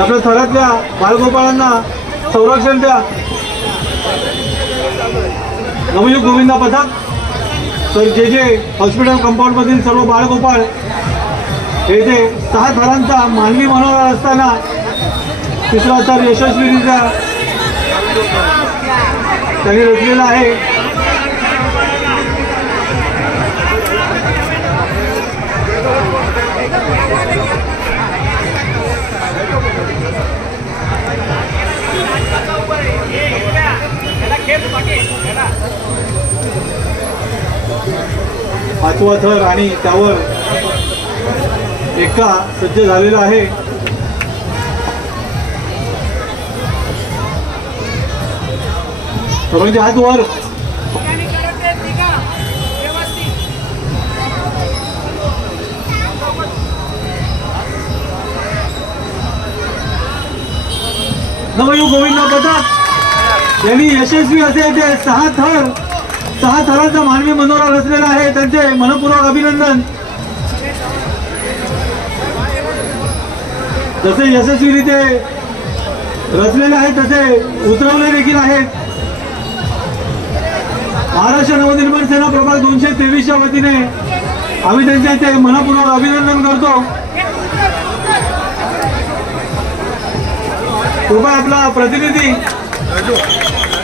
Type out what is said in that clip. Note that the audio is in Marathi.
आपल्या थरातल्या बाळगोपाळांना संरक्षण द्या। नवयुग गोविंदा पथक तर जे हॉस्पिटल कंपाऊंड मधील सर्व बाळगोपाळ येथे 6 थरांचा मानवी मनोरा असताना तिसरा थर यशस्वीरित्या त्यांनी रचलेला आहे। पाचवा थर आणि त्यावर एका सज्ज झालेला आहे। सर्वांचे हात वर। नवयुग गोविंदा पथक यांनी यशस्वी असे ते 6 थरांचा मानवी मनोरा रचलेला आहे। त्यांचे मनपूर्वक अभिनंदन। जसे यशस्वीरित्या रचलेले आहेत तसे उतरवले देखील आहेत। महाराष्ट्र नवनिर्माण सेना प्रभाग 223च्या वतीने आम्ही त्यांचे ते मनपूर्वक अभिनंदन करतो। कृपया आपला प्रतिनिधी